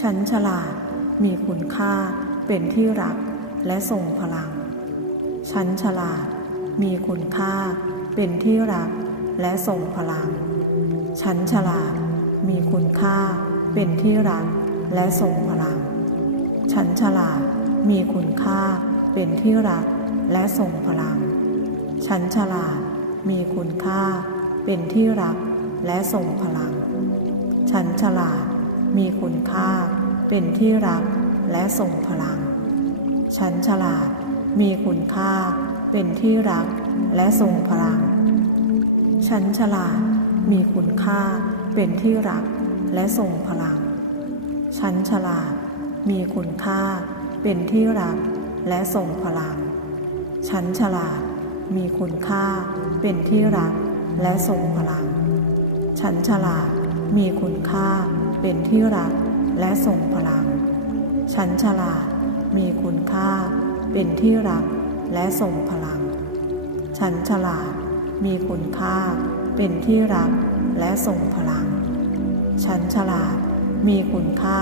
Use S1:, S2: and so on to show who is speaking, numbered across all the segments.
S1: ฉันฉลาดมีคุณค่าเป็นที่รักและทรงพลัง ฉันฉลาดมีคุณค่าเป็นที่รักและทรงพลัง ฉันฉลาดมีคุณค่าเป็นที่รักและทรงพลัง ฉันฉลาดมีคุณค่าเป็นที่รักและทรงพลัง ฉันฉลาดมีคุณค่าเป็นที่รักและทรงพลัง ฉันฉลาด มีคุณค่า เป็นที่รักและทรงพลัง ฉันฉลาด มีคุณค่า เป็นที่รักและทรงพลัง ฉันฉลาด มีคุณค่า เป็นที่รักและทรงพลัง ฉันฉลาด มีคุณค่า เป็นที่รักและทรงพลัง ฉันฉลาด มีคุณค่า เป็นที่รักและทรงพลัง ฉันฉลาด มีคุณค่า เป็นที่รักและทรงพลัง ฉันฉลาดมีคุณค่า เป็นที่รักและทรงพลัง ฉันฉลาดมีคุณค่า เป็นที่รักและทรงพลัง ฉันฉลาดมีคุณค่า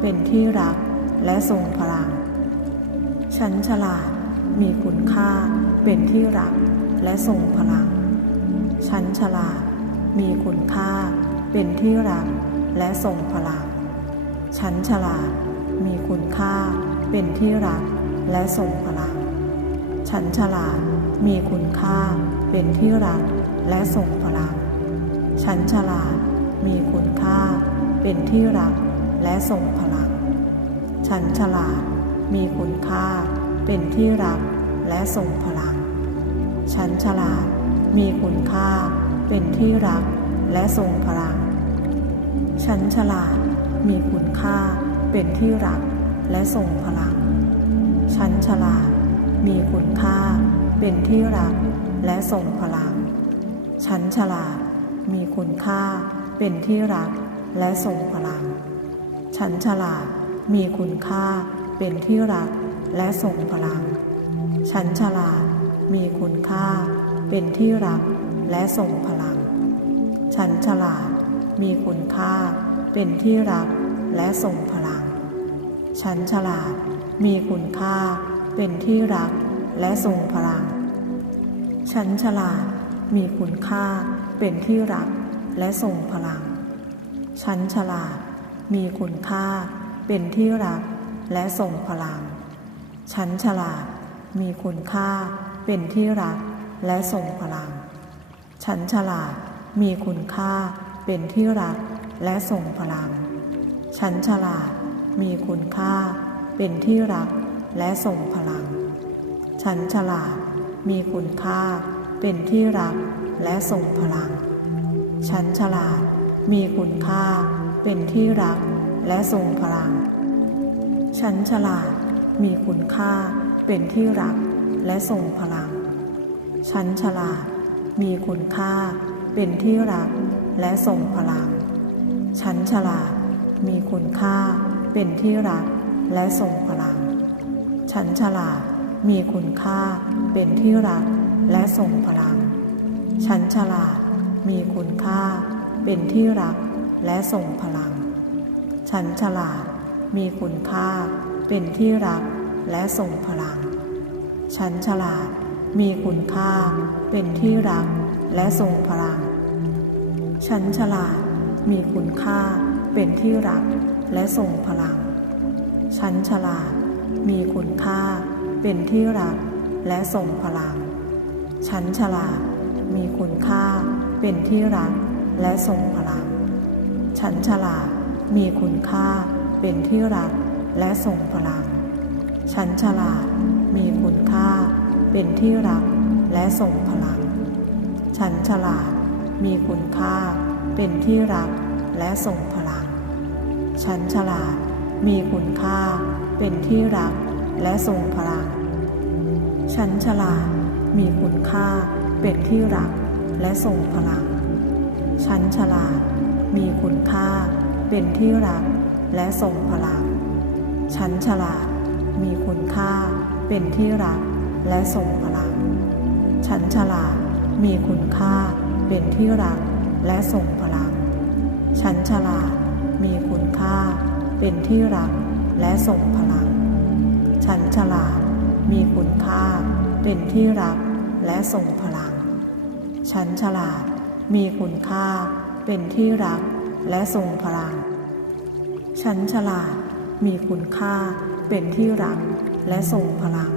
S1: เป็นที่รักและทรงพลัง ฉันฉลาดมีคุณค่า เป็นที่รักและทรงพลัง ฉันฉลาดมีคุณค่า เป็นที่รัก และทรงพลัง ฉันฉลาด มีคุณค่า เป็นที่รัก และทรงพลัง ฉันฉลาด มีคุณค่า เป็นที่รัก และทรงพลัง ฉันฉลาด มีคุณค่า เป็นที่รัก และทรงพลัง ฉันฉลาด มีคุณค่า เป็นที่รัก และทรงพลัง ฉันฉลาด มีคุณค่า เป็นที่รัก และทรงพลัง ฉันฉลาด มีคุณค่า เป็นที่รัก และทรงพลัง ฉันฉลาด มีคุณค่า เป็นที่รัก และทรงพลัง ฉันฉลาด มีคุณค่า เป็นที่รัก และทรงพลัง ฉันฉลาด มีคุณค่า เป็นที่รัก และทรงพลัง ฉันฉลาด มีคุณค่า เป็นที่รัก และทรงพลัง ฉันฉลาด มีคุณค่า เป็นที่รักและทรงพลัง ฉันฉลาด มีคุณค่า เป็นที่รักและทรงพลัง ฉันฉลาด มีคุณค่า เป็นที่รักและทรงพลัง ฉันฉลาด มีคุณค่า เป็นที่รักและทรงพลัง ฉันฉลาด มีคุณค่า เป็นที่รักและทรงพลัง ฉันฉลาด มีคุณค่า เป็นที่รักและทรงพลัง ฉันฉลาดมีคุณค่า เป็นที่รักและทรงพลัง ฉันฉลาดมีคุณค่า เป็นที่รักและทรงพลัง ฉันฉลาดมีคุณค่า เป็นที่รักและทรงพลัง ฉันฉลาดมีคุณค่า เป็นที่รักและทรงพลัง ฉันฉลาดมีคุณค่า เป็นที่รัก และทรงพลัง ฉันฉลาด มีคุณค่า เป็นที่รัก และทรงพลัง ฉันฉลาด มีคุณค่า เป็นที่รัก และทรงพลัง ฉันฉลาด มีคุณค่า เป็นที่รัก และทรงพลัง ฉันฉลาด มีคุณค่า เป็นที่รัก และทรงพลัง ฉันฉลาด มีคุณค่า เป็นที่รัก และทรงพลัง ฉันฉลาด มีคุณค่า เป็นที่รัก และทรงพลัง ฉันฉลาด มีคุณค่า เป็นที่รัก และทรงพลัง ฉันฉลาด มีคุณค่า เป็นที่รัก และทรงพลัง ฉันฉลาด มีคุณค่า เป็นที่รัก และทรงพลัง ฉันฉลาด มีคุณค่า เป็นที่รัก และทรงพลัง ฉันฉลาดมีคุณค่า เป็นที่รักและทรงพลัง ฉันฉลาดมีคุณค่า เป็นที่รักและทรงพลัง ฉันฉลาดมีคุณค่า เป็นที่รักและทรงพลัง ฉันฉลาดมีคุณค่า เป็นที่รักและทรงพลัง ฉันฉลาดมีคุณค่า เป็นที่รักและทรงพลัง ฉันฉลาดมีคุณค่า เป็นที่รัก และทรงพลัง ฉันฉลาดมีคุณค่า เป็นที่รักและทรงพลัง ฉันฉลาดมีคุณค่า เป็นที่รักและทรงพลัง ฉันฉลาดมีคุณค่า เป็นที่รักและทรงพลัง ฉันฉลาดมีคุณค่า เป็นที่รักและทรงพลัง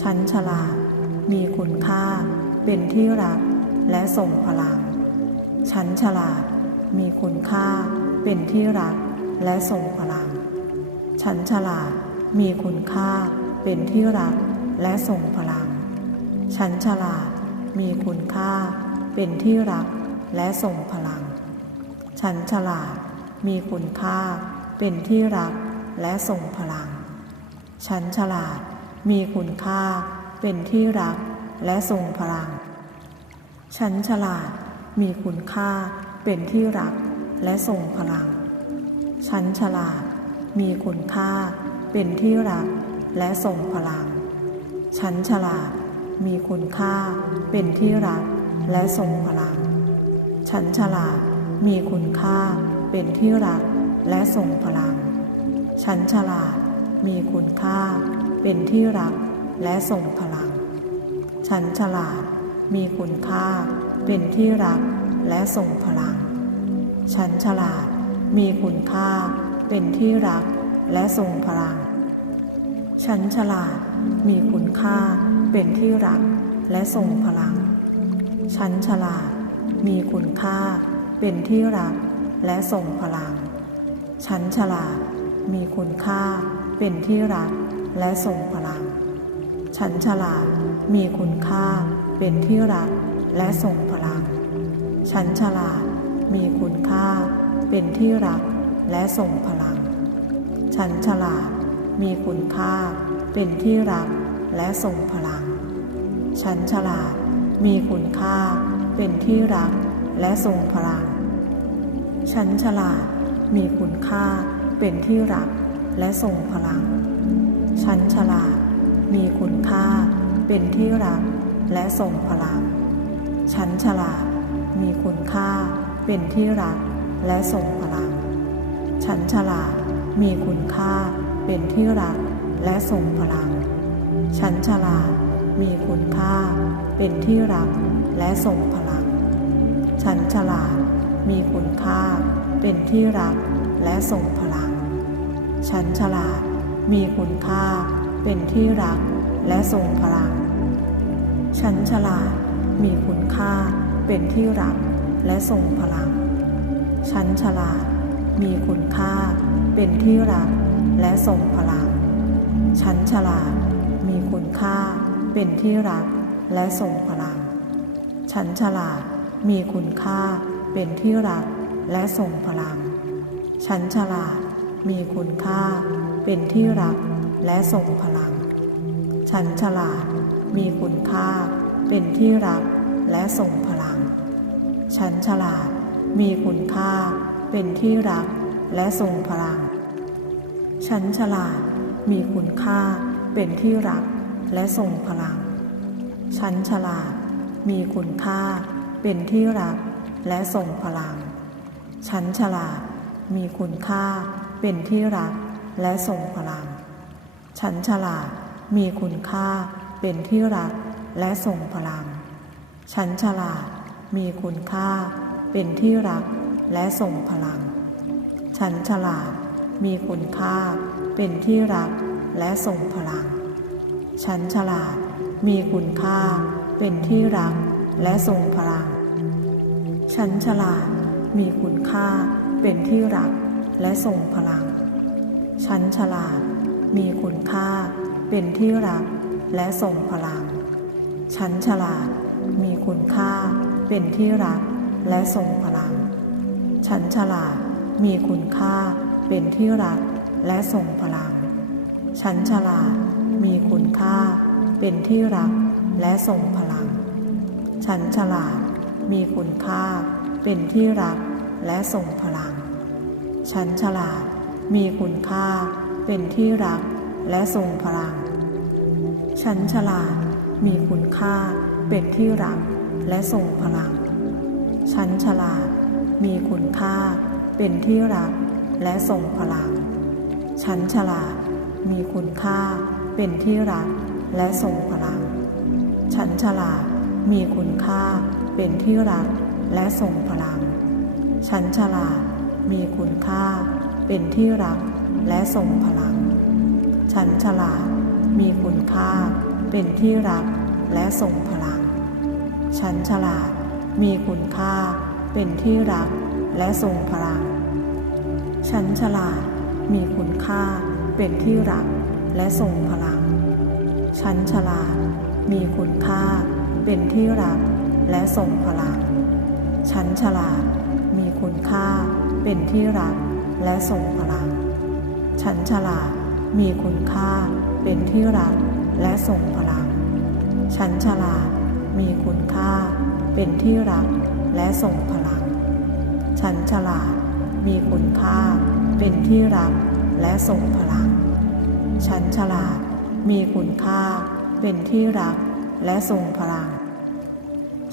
S1: ฉันฉลาดมีคุณค่า เป็นที่รักและทรงพลัง ฉันฉลาด มีคุณค่า เป็นที่รัก และทรงพลัง ฉันฉลาด มีคุณค่า เป็นที่รัก และทรงพลัง ฉันฉลาด มีคุณค่า เป็นที่รัก และทรงพลัง ฉันฉลาด มีคุณค่า เป็นที่รัก และทรงพลัง ฉันฉลาด มีคุณค่า เป็นที่รัก และทรงพลัง ฉันฉลาด มีคุณค่าเป็นที่รักและทรงพลัง ฉันฉลาด มีคุณค่าเป็นที่รักและทรงพลัง ฉันฉลาด มีคุณค่าเป็นที่รักและทรงพลัง ฉันฉลาด มีคุณค่าเป็นที่รักและทรงพลัง ฉันฉลาด มีคุณค่าเป็นที่รักและทรงพลัง ฉันฉลาด มีคุณค่า เป็นที่รักและทรงพลัง ฉันฉลาดมีคุณค่า เป็นที่รักและทรงพลัง ฉันฉลาดมีคุณค่า เป็นที่รักและทรงพลัง ฉันฉลาดมีคุณค่า เป็นที่รักและทรงพลัง ฉันฉลาดมีคุณค่า เป็นที่รักและทรงพลัง ฉันฉลาดมีคุณค่า เป็นที่รัก และทรงพลัง ฉันฉลาดมีคุณค่า เป็นที่รักและทรงพลัง ฉันฉลาดมีคุณค่า เป็นที่รักและทรงพลัง ฉันฉลาดมีคุณค่า เป็นที่รักและทรงพลัง ฉันฉลาดมีคุณค่า เป็นที่รักและทรงพลัง ฉันฉลาดมีคุณค่า เป็นที่รักและทรงพลัง ฉันฉลาด มีคุณค่า เป็นที่รัก และทรงพลังฉันฉลาด มีคุณค่า เป็นที่รัก และทรงพลังฉันฉลาด มีคุณค่า เป็นที่รัก และทรงพลังฉันฉลาด มีคุณค่า เป็นที่รัก และทรงพลังฉันฉลาด มีคุณค่า เป็นที่รัก และทรงพลังฉันฉลาด มีคุณค่า เป็นที่รัก และทรงพลัง ฉันฉลาด มีคุณค่า เป็นที่รัก และทรงพลัง ฉันฉลาด มีคุณค่า เป็นที่รัก และทรงพลัง ฉันฉลาด มีคุณค่า เป็นที่รัก และทรงพลัง ฉันฉลาด มีคุณค่า เป็นที่รัก และทรงพลัง ฉันฉลาด มีคุณค่า เป็นที่รักและทรงพลัง ฉันฉลาดมีคุณค่า เป็นที่รักและทรงพลัง ฉันฉลาดมีคุณค่า เป็นที่รักและทรงพลัง ฉันฉลาดมีคุณค่า เป็นที่รักและทรงพลัง ฉันฉลาดมีคุณค่า เป็นที่รักและทรงพลัง ฉันฉลาดมีคุณค่า เป็นที่รัก และทรงพลัง ฉันฉลาดมีคุณค่า เป็นที่รักและทรงพลัง ฉันฉลาดมีคุณค่า เป็นที่รักและทรงพลัง ฉันฉลาดมีคุณค่า เป็นที่รักและทรงพลัง ฉันฉลาดมีคุณค่า เป็นที่รักและทรงพลัง ฉันฉลาดมีคุณค่า เป็นที่รักและทรงพลัง ฉันฉลาด มีคุณค่า เป็นที่รัก และทรงพลัง ฉันฉลาด มีคุณค่า เป็นที่รัก และทรงพลัง ฉันฉลาด มีคุณค่า เป็นที่รัก และทรงพลัง ฉันฉลาด มีคุณค่า เป็นที่รัก และทรงพลัง ฉันฉลาด มีคุณค่า เป็นที่รัก และทรงพลัง ฉันฉลาด มีคุณค่า เป็นที่รัก และทรงพลัง ฉันฉลาด มีคุณค่า เป็นที่รัก และทรงพลัง ฉันฉลาด มีคุณค่า เป็นที่รัก และทรงพลัง ฉันฉลาด มีคุณค่า เป็นที่รัก และทรงพลัง ฉันฉลาด มีคุณค่า เป็นที่รัก และทรงพลัง ฉันฉลาด มีคุณค่า เป็นที่รักและทรงพลัง ฉันฉลาดมีคุณค่า เป็นที่รักและทรงพลัง ฉันฉลาดมีคุณค่า เป็นที่รักและทรงพลัง ฉันฉลาดมีคุณค่า เป็นที่รักและทรงพลัง ฉันฉลาดมีคุณค่า เป็นที่รักและทรงพลัง ฉันฉลาดมีคุณค่า เป็นที่รักและทรงพลัง ฉันฉลาด มีคุณค่า เป็นที่รักและทรงพลัง ฉันฉลาด มีคุณค่า เป็นที่รักและทรงพลัง ฉันฉลาด มีคุณค่า เป็นที่รักและทรงพลัง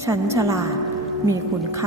S1: ฉันฉลาด มีคุณค่า